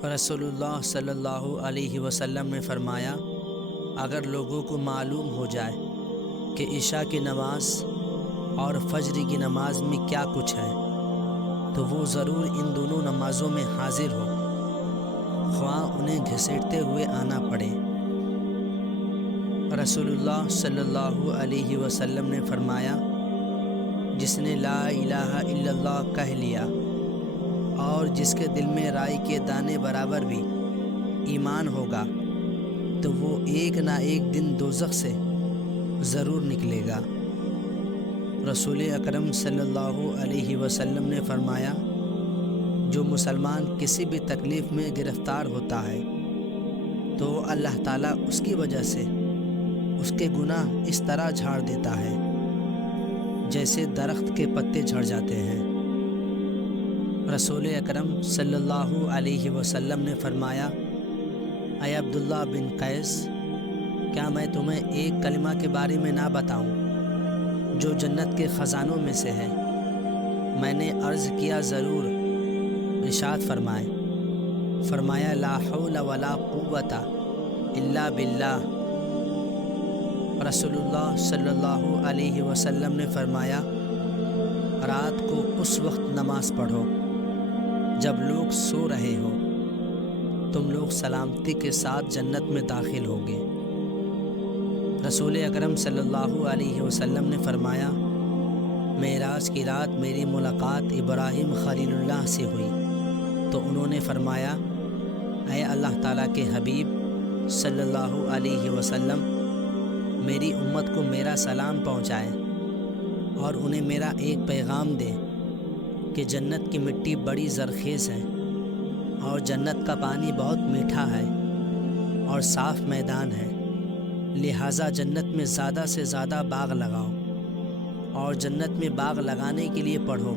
رسول اللہ صلی اللہ علیہ وسلم نے فرمایا، اگر لوگوں کو معلوم ہو جائے کہ عشاء کی نماز اور فجر کی نماز میں کیا کچھ ہے تو وہ ضرور ان دونوں نمازوں میں حاضر ہو، خواہ انہیں گھسیٹتے ہوئے آنا پڑے۔ رسول اللہ صلی اللہ علیہ وسلم نے فرمایا، جس نے لا الہ الا اللہ کہہ لیا اور جس کے دل میں رائی کے دانے برابر بھی ایمان ہوگا تو وہ ایک نہ ایک دن دوزخ سے ضرور نکلے گا۔ رسول اکرم صلی اللہ علیہ وسلم نے فرمایا، جو مسلمان کسی بھی تکلیف میں گرفتار ہوتا ہے تو اللہ تعالیٰ اس کی وجہ سے اس کے گناہ اس طرح جھاڑ دیتا ہے جیسے درخت کے پتے جھڑ جاتے ہیں۔ رسول اکرم صلی اللہ علیہ وسلم نے فرمایا، اے عبداللہ بن قیس، کیا میں تمہیں ایک کلمہ کے بارے میں نہ بتاؤں جو جنت کے خزانوں میں سے ہے؟ میں نے عرض کیا ضرور، ارشاد فرمایا لا حول ولا قوت الا باللہ۔ رسول اللہ صلی اللہ علیہ وسلم نے فرمایا، رات کو اس وقت نماز پڑھو جب لوگ سو رہے ہو، تم لوگ سلامتی کے ساتھ جنت میں داخل ہوگے۔ رسول اکرم صلی اللہ علیہ وسلم نے فرمایا، معراج کی رات میری ملاقات ابراہیم خلیل اللہ سے ہوئی تو انہوں نے فرمایا، اے اللہ تعالیٰ کے حبیب صلی اللہ علیہ وسلم، میری امت کو میرا سلام پہنچائیں اور انہیں میرا ایک پیغام دیں کہ جنت کی مٹی بڑی زرخیز ہے اور جنت کا پانی بہت میٹھا ہے اور صاف میدان ہے، لہٰذا جنت میں زیادہ سے زیادہ باغ لگاؤ، اور جنت میں باغ لگانے کے لیے پڑھو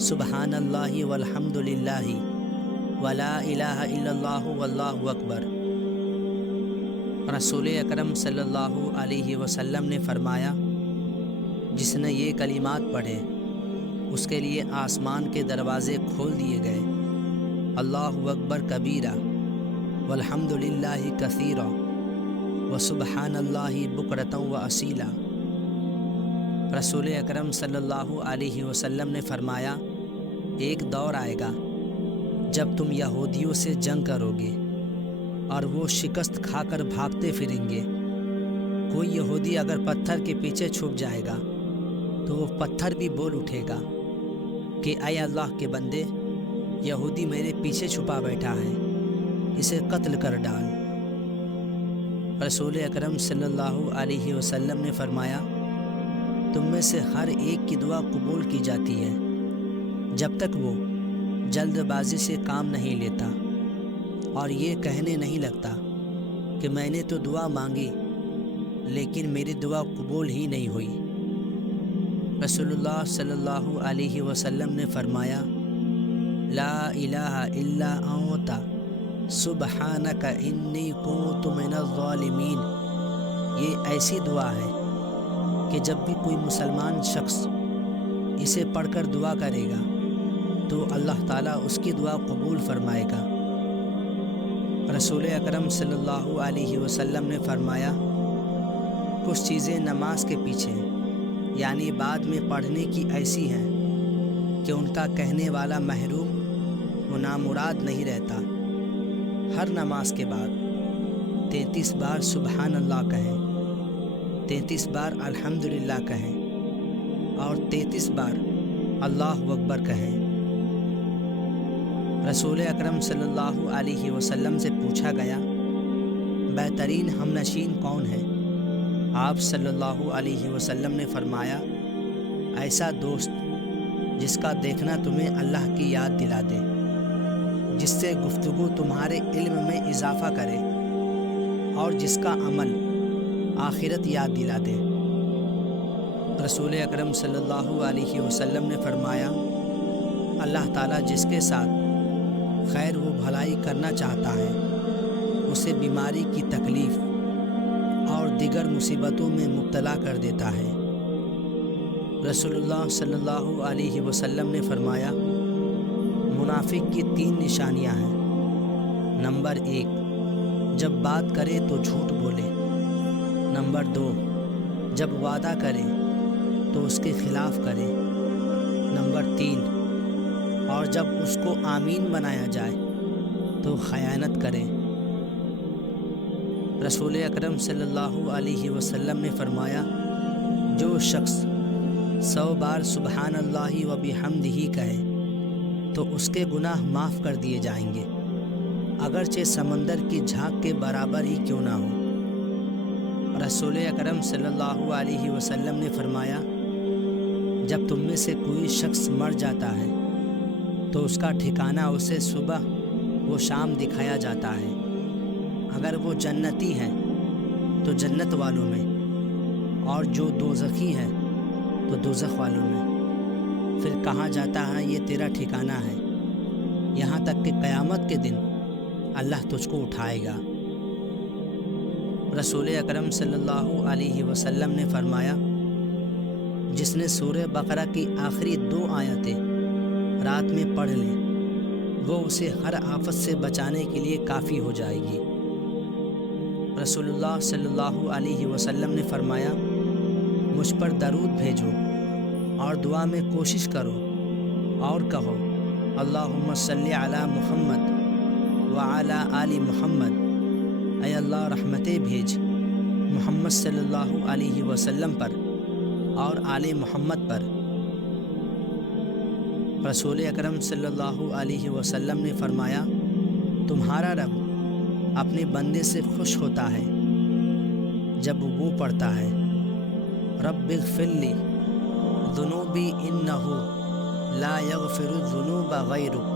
سبحان اللہ والحمد للہ ولا الہ الا اللہ واللہ اکبر۔ رسول اکرم صلی اللہ علیہ وسلم نے فرمایا، جس نے یہ کلمات پڑھے اس کے لیے آسمان کے دروازے کھول دیے گئے، اللہ اکبر کبیرہ والحمد للہ کثیرا وسبحان اللہ بکرۃ واصیلا۔ رسول اکرم صلی اللہ علیہ وسلم نے فرمایا، ایک دور آئے گا جب تم یہودیوں سے جنگ کرو گے اور وہ شکست کھا کر بھاگتے پھریں گے۔ کوئی یہودی اگر پتھر کے پیچھے چھپ جائے گا تو وہ پتھر بھی بول اٹھے گا کہ اے اللہ کے بندے، یہودی میرے پیچھے چھپا بیٹھا ہے، اسے قتل کر ڈال۔ رسول اکرم صلی اللہ علیہ وسلم نے فرمایا، تم میں سے ہر ایک کی دعا قبول کی جاتی ہے جب تک وہ جلد بازی سے کام نہیں لیتا اور یہ کہنے نہیں لگتا کہ میں نے تو دعا مانگی لیکن میری دعا قبول ہی نہیں ہوئی۔ رسول اللہ صلی اللہ علیہ وسلم نے فرمایا، لا الہ الا انت سبحانک انی کنت من الظالمین۔ یہ ایسی دعا ہے کہ جب بھی کوئی مسلمان شخص اسے پڑھ کر دعا کرے گا تو اللہ تعالیٰ اس کی دعا قبول فرمائے گا۔ رسول اکرم صلی اللہ علیہ وسلم نے فرمایا، کچھ چیزیں نماز کے پیچھے یعنی بعد میں پڑھنے کی ایسی ہیں کہ ان کا کہنے والا محروم و نامراد نہیں رہتا۔ ہر نماز کے بعد 33 بار سبحان اللہ کہیں، 33 بار الحمدللہ کہیں اور 33 بار اللہ اکبر کہیں۔ رسول اکرم صلی اللہ علیہ وسلم سے پوچھا گیا، بہترین ہم نشین کون ہے؟ آپ صلی اللہ علیہ وسلم نے فرمایا، ایسا دوست جس کا دیکھنا تمہیں اللہ کی یاد دلا دے، جس سے گفتگو تمہارے علم میں اضافہ کرے اور جس کا عمل آخرت یاد دلا دے۔ رسول اکرم صلی اللہ علیہ وسلم نے فرمایا، اللہ تعالیٰ جس کے ساتھ خیر و بھلائی کرنا چاہتا ہے اسے بیماری کی تکلیف اور دیگر مصیبتوں میں مبتلا کر دیتا ہے۔ رسول اللہ صلی اللہ علیہ وسلم نے فرمایا، منافق کی 3 نشانیاں ہیں۔ نمبر 1، جب بات کرے تو جھوٹ بولے۔ نمبر 2، جب وعدہ کرے تو اس کے خلاف کرے۔ نمبر 3، اور جب اس کو آمین بنایا جائے تو خیانت کرے۔ رسول اکرم صلی اللہ علیہ وسلم نے فرمایا، جو شخص 100 بار سبحان اللہ و بحمدہ کہے تو اس کے گناہ معاف کر دیے جائیں گے، اگرچہ سمندر کی جھاگ کے برابر ہی کیوں نہ ہو۔ رسول اکرم صلی اللہ علیہ وسلم نے فرمایا، جب تم میں سے کوئی شخص مر جاتا ہے تو اس کا ٹھکانہ اسے صبح و شام دکھایا جاتا ہے۔ اگر وہ جنتی ہے تو جنت والوں میں، اور جو دوزخی ہے تو دوزخ والوں میں۔ پھر کہا جاتا ہے یہ تیرا ٹھکانہ ہے، یہاں تک کہ قیامت کے دن اللہ تجھ کو اٹھائے گا۔ رسول اکرم صلی اللہ علیہ وسلم نے فرمایا، جس نے سورہ بقرہ کی آخری 2 آیتیں رات میں پڑھ لے وہ اسے ہر آفت سے بچانے کے لیے کافی ہو جائے گی۔ رسول اللہ صلی اللہ علیہ وسلم نے فرمایا، مجھ پر درود بھیجو اور دعا میں کوشش کرو اور کہو، اللہم صلی علی محمد وعلی آل محمد، اے اللہ رحمتیں بھیج محمد صلی اللہ علیہ وسلم پر اور آل محمد پر۔ رسول اکرم صلی اللہ علیہ وسلم نے فرمایا، تمہارا رب اپنے بندے سے خوش ہوتا ہے جب وہ پڑھتا ہے، رب اغفر لی ذنوبی انہ لا یغفر الذنوب غیرک،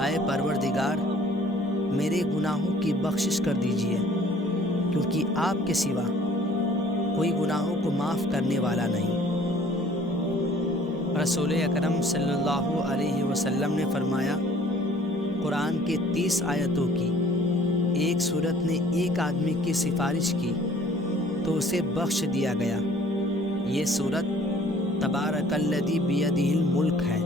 اے پروردگار میرے گناہوں کی بخشش کر دیجیے، کیونکہ آپ کے سوا کوئی گناہوں کو معاف کرنے والا نہیں۔ رسول اکرم صلی اللہ علیہ وسلم نے فرمایا، قرآن کے 30 آیتوں کی ایک سورت نے ایک آدمی کی سفارش کی تو اسے بخش دیا گیا۔ یہ سورت تبارک الذی بیدہ الملک ہے۔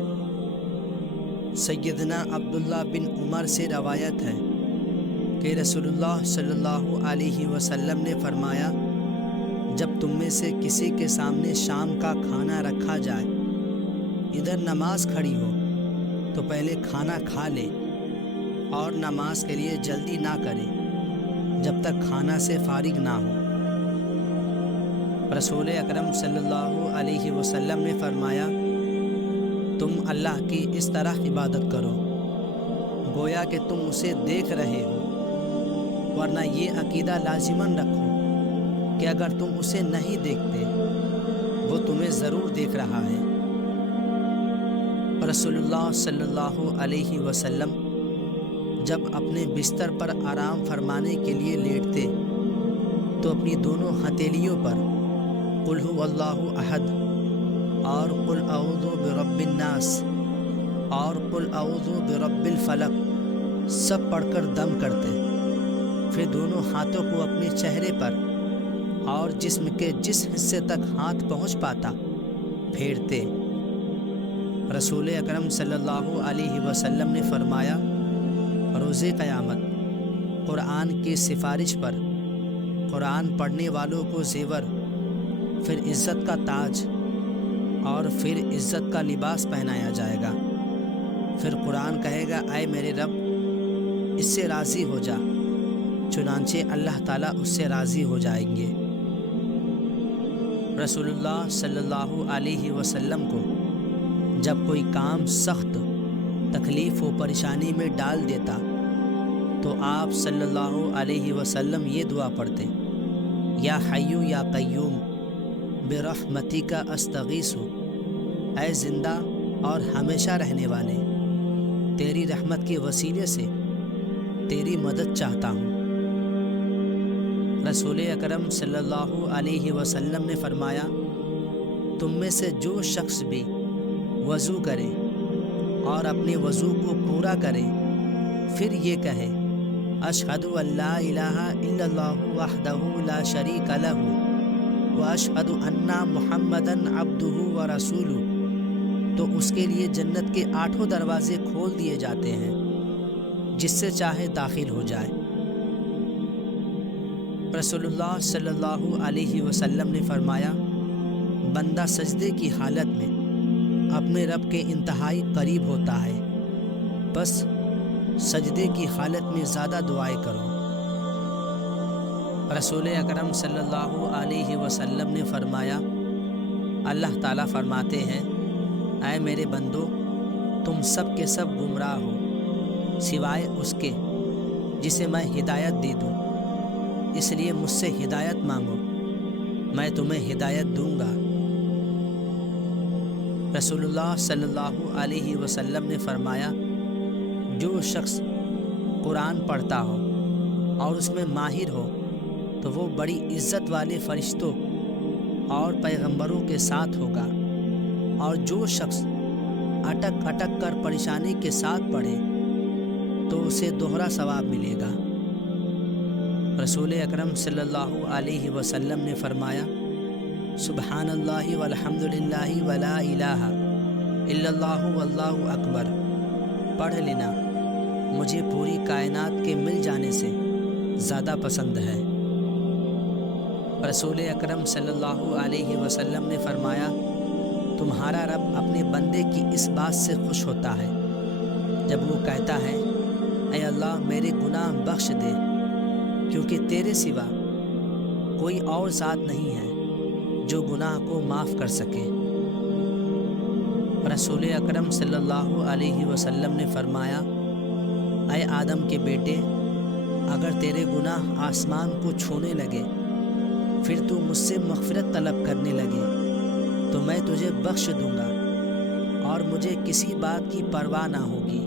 سیدنا عبداللہ بن عمر سے روایت ہے کہ رسول اللہ صلی اللہ علیہ وسلم نے فرمایا، جب تم میں سے کسی کے سامنے شام کا کھانا رکھا جائے، ادھر نماز کھڑی ہو تو پہلے کھانا کھا لے اور نماز کے لیے جلدی نہ کرے جب تک کھانا سے فارغ نہ ہو۔ رسول اکرم صلی اللہ علیہ وسلم نے فرمایا، تم اللہ کی اس طرح عبادت کرو گویا کہ تم اسے دیکھ رہے ہو، ورنہ یہ عقیدہ لازماً رکھو کہ اگر تم اسے نہیں دیکھتے وہ تمہیں ضرور دیکھ رہا ہے۔ رسول اللہ صلی اللہ علیہ وسلم جب اپنے بستر پر آرام فرمانے کے لیے لیٹتے تو اپنی دونوں ہتھیلیوں پر قل هو اللہ احد اور قل اعوذ برب الناس اور قل اعوذ برب الفلق سب پڑھ کر دم کرتے، پھر دونوں ہاتھوں کو اپنے چہرے پر اور جسم کے جس حصے تک ہاتھ پہنچ پاتا پھیرتے۔ رسول اکرم صلی اللہ علیہ وسلم نے فرمایا، روز قیامت قرآن کی سفارش پر قرآن پڑھنے والوں کو زیور، پھر عزت کا تاج اور پھر عزت کا لباس پہنایا جائے گا۔ پھر قرآن کہے گا، اے میرے رب اس سے راضی ہو جا، چنانچہ اللہ تعالیٰ اس سے راضی ہو جائیں گے۔ رسول اللہ صلی اللہ علیہ وسلم کو جب کوئی کام سخت تکلیف و پریشانی میں ڈال دیتا تو آپ صلی اللہ علیہ وسلم یہ دعا پڑھتے، یا حیو یا قیوم برحمتک استغیث، اے زندہ اور ہمیشہ رہنے والے، تیری رحمت کے وسیلے سے تیری مدد چاہتا ہوں۔ رسول اکرم صلی اللہ علیہ وسلم نے فرمایا، تم میں سے جو شخص بھی وضو کرے اور اپنے وضو کو پورا کرے، پھر یہ کہے، اشہد ان لا الہ الا اللہ وحدہ لا شریک لہ واشہد ان محمدا عبدہ ورسولہ، تو اس کے لیے جنت کے 8 دروازے کھول دیے جاتے ہیں۔ جس سے چاہے داخل ہو جائے۔ رسول اللہ صلی اللہ علیہ وسلم نے فرمایا، بندہ سجدے کی حالت میں اپنے رب کے انتہائی قریب ہوتا ہے، بس سجدے کی حالت میں زیادہ دعائیں کرو۔ رسول اکرم صلی اللہ علیہ وسلم نے فرمایا، اللہ تعالیٰ فرماتے ہیں، اے میرے بندو، تم سب کے سب گمراہ ہو سوائے اس کے جسے میں ہدایت دے دوں، اس لیے مجھ سے ہدایت مانگو، میں تمہیں ہدایت دوں گا۔ رسول اللہ صلی اللہ علیہ وسلم نے فرمایا، جو شخص قرآن پڑھتا ہو اور اس میں ماہر ہو تو وہ بڑی عزت والے فرشتوں اور پیغمبروں کے ساتھ ہوگا، اور جو شخص اٹک اٹک کر پریشانی کے ساتھ پڑھے تو اسے دوہرا ثواب ملے گا۔ رسول اکرم صلی اللہ علیہ وسلم نے فرمایا، سبحان اللہ والحمد للہ ولا الہ الا اللہ واللہ اکبر پڑھ لینا مجھے پوری کائنات کے مل جانے سے زیادہ پسند ہے۔ رسول اکرم صلی اللہ علیہ وسلم نے فرمایا، تمہارا رب اپنے بندے کی اس بات سے خوش ہوتا ہے جب وہ کہتا ہے، اے اللہ میرے گناہ بخش دے، کیونکہ تیرے سوا کوئی اور ذات نہیں ہے جو گناہ کو معاف کر سکے۔ رسول اکرم صلی اللہ علیہ وسلم نے فرمایا، اے آدم کے بیٹے، اگر تیرے گناہ آسمان کو چھونے لگے پھر تو مجھ سے مغفرت طلب کرنے لگے تو میں تجھے بخش دوں گا اور مجھے کسی بات کی پرواہ نہ ہوگی۔